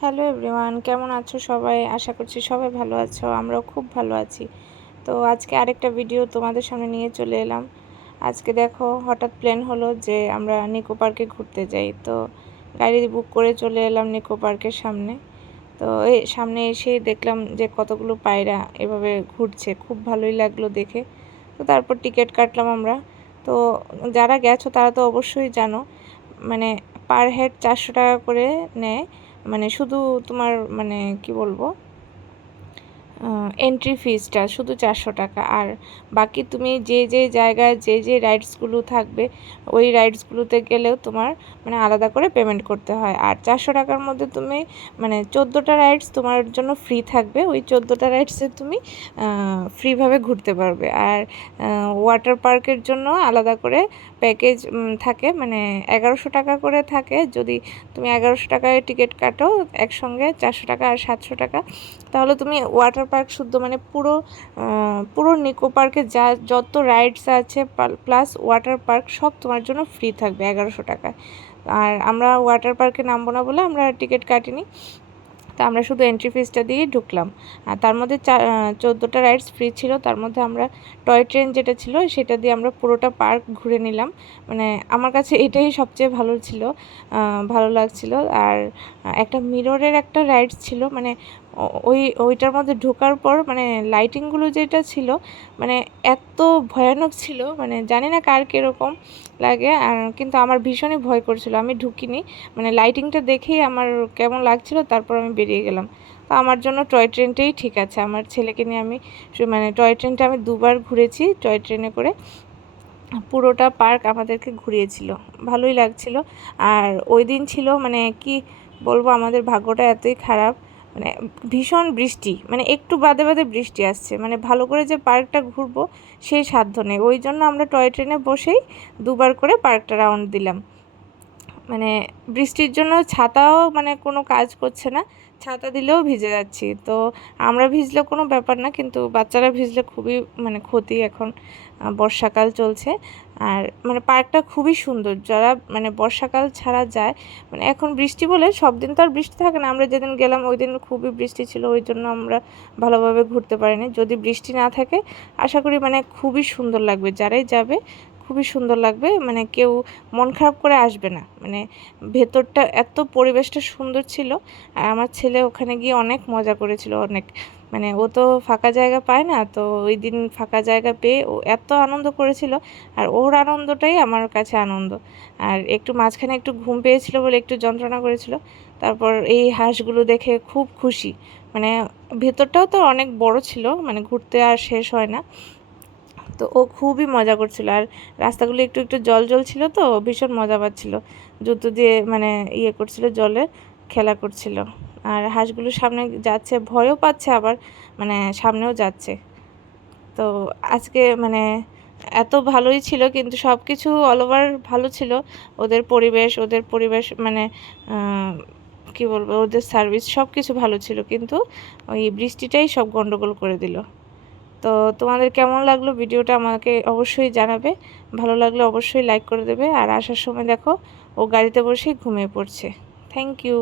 Hello everyone, কেমন আছো সবাই? আশা করছি সবাই ভালো আছো, আমরাও খুব ভালো আছি। তো আজকে আরেকটা ভিডিও তোমাদের সামনে নিয়ে চলে এলাম। আজকে দেখো, হঠাৎ প্ল্যান হলো যে আমরা নিকো পার্কে ঘুরতে যাই। তো গাড়ি বুক করে চলে এলাম নিকো পার্কের সামনে। তো এই সামনে এসে দেখলাম যে কতগুলো পায়রা এভাবে ঘুরছে। খুব ভালোই লাগল দেখে। তো তারপর টিকিট কাটলাম আমরা। তো যারা গেছো তারা তো অবশ্যই জানো মানে পার হেড চারশো টাকা করে নেয়। মানে শুধু তোমার মানে কি বলব? এন্ট্রি ফিজটা শুধু চারশো টাকা। আর বাকি তুমি যে যে জায়গায়, যে যে রাইডসগুলো থাকবে, ওই রাইডসগুলোতে গেলেও তোমার মানে আলাদা করে পেমেন্ট করতে হয়। আর চারশো টাকার মধ্যে তুমি মানে চোদ্দোটা রাইডস তোমার জন্য ফ্রি থাকবে। ওই চোদ্দোটা রাইডসে তুমি ফ্রিভাবে ঘুরতে পারবে। আর ওয়াটার পার্কের জন্য আলাদা করে প্যাকেজ থাকে। মানে এগারোশো টাকা করে থাকে। যদি তুমি এগারোশো টাকায় টিকিট কাটো একসঙ্গে চারশো টাকা আর সাতশো টাকা, তাহলে তুমি ওয়াটার পার্ক শুদ্ধ মানে পুরো পুরো নিকো পার্কে যা, যত রাইডস আছে প্লাস ওয়াটার পার্ক সব তোমার জন্য ফ্রি থাকবে এগারোশো টাকায়। আর আমরা ওয়াটার পার্কে নামবো না বলে আমরা টিকিট কাটিনি। তা আমরা শুধু এন্ট্রি ফিসটা দিয়েই ঢুকলাম। আর তার মধ্যে চোদ্দোটা রাইডস ফ্রি ছিল, তার মধ্যে আমরা টয় ট্রেন যেটা ছিল, সেটা দিয়ে আমরা পুরোটা পার্ক ঘুরে নিলাম। মানে আমার কাছে এটাই সবচেয়ে ভালো ছিল ভালো লাগছিল। আর একটা মিররের একটা রাইডস ছিল মানে ওই, ওইটার মধ্যে ঢোকার পর মানে লাইটিংগুলো যেটা ছিল মানে এত ভয়ানক ছিল মানে জানি না কার কীরকম লাগে, আর কিন্তু আমার ভীষণই ভয় করছিল। আমি ঢুকিনি মানে লাইটিংটা দেখেই আমার কেমন লাগছিল, তারপর আমি বেরিয়ে গেলাম। তো আমার জন্য টয় ট্রেনটাই ঠিক আছে। আমার ছেলেকে নিয়ে আমি মানে টয় ট্রেনটা আমি দুবার ঘুরেছি টয় ট্রেনে করে পুরোটা পার্ক আমাদেরকে ঘুরিয়েছিল। ভালোই লাগছিল। আর ওই দিন ছিল মানে কি বলব, আমাদের ভাগ্যটা এতই খারাপ। মানে ভীষণ বৃষ্টি মানে একটু বাদে বাদে বৃষ্টি আসছে মানে ভালো করে যে পার্কটা ঘুরবো সেই সাধ্য নেই। ওই জন্য আমরা টয় ট্রেনে বসেই দুবার করে পার্কটা রাউন্ড দিলাম। মানে বৃষ্টির জন্য ছাতাও মানে কোনো কাজ করছে না। ছাতা দিলেও ভিজে যাচ্ছি। তো আমরা ভিজলে কোনো ব্যাপার না, কিন্তু বাচ্চারা ভিজলে খুবই মানে ক্ষতি এখন বর্ষাকাল চলছে। আর মানে পার্কটা খুবই সুন্দর। যারা মানে বর্ষাকাল ছাড়া যায় মানে এখন বৃষ্টি বলে সব দিন তো আর বৃষ্টি থাকে না। আমরা যেদিন গেলাম ওই দিন খুবই বৃষ্টি ছিল, ওই জন্য আমরা ভালোভাবে ঘুরতে পারিনি। যদি বৃষ্টি না থাকে, আশা করি মানে খুবই সুন্দর লাগবে। যারাই যাবে খুবই সুন্দর লাগবে। মানে কেউ মন খারাপ করে আসবে না। মানে ভেতরটা এত পরিবেশটা সুন্দর ছিল। আর আমার ছেলে ওখানে গিয়ে অনেক মজা করেছিল, অনেক। মানে ও তো ফাঁকা জায়গা পায় না, তো ওই দিন ফাঁকা জায়গা পেয়ে ও এত আনন্দ করেছিল। আর ওর আনন্দটাই আমার কাছে আনন্দ। আর একটু মাঝখানে একটু ঘুম পেয়েছিল বলে একটু যন্ত্রণা করেছিল। তারপর এই হাঁসগুলো দেখে খুব খুশি। মানে ভেতরটাও তো অনেক বড় ছিল মানে ঘুরতে আর শেষ হয় না। তো ও খুবই মজা করছিল। আর রাস্তাগুলো একটু একটু জল জল ছিল তো, ভীষণ মজা পাচ্ছিল। জুতো দিয়ে মানে ইয়ে করছিল, জলে খেলা করছিল। আর হাঁসগুলো সামনে যাচ্ছে, ভয়ও পাচ্ছে আবার মানে সামনেও যাচ্ছে। তো আজকে মানে এত ভালোই ছিল, কিন্তু সব কিছু অল ওভার ভালো ছিল। ওদের পরিবেশ ওদের পরিবেশ মানে কি বলব, ওদের সার্ভিস সব কিছু ভালো ছিল। কিন্তু ওই বৃষ্টিটাই সব গন্ডগোল করে দিল। তো তোমাদের কেমন লাগল ভিডিওটা আমাকে অবশ্যই জানাবে। ভালো লাগলে অবশ্যই লাইক করে দেবে। আর আসার সময় দেখো, ও গাড়িতে বসেই ঘুমিয়ে পড়ছে। Thank you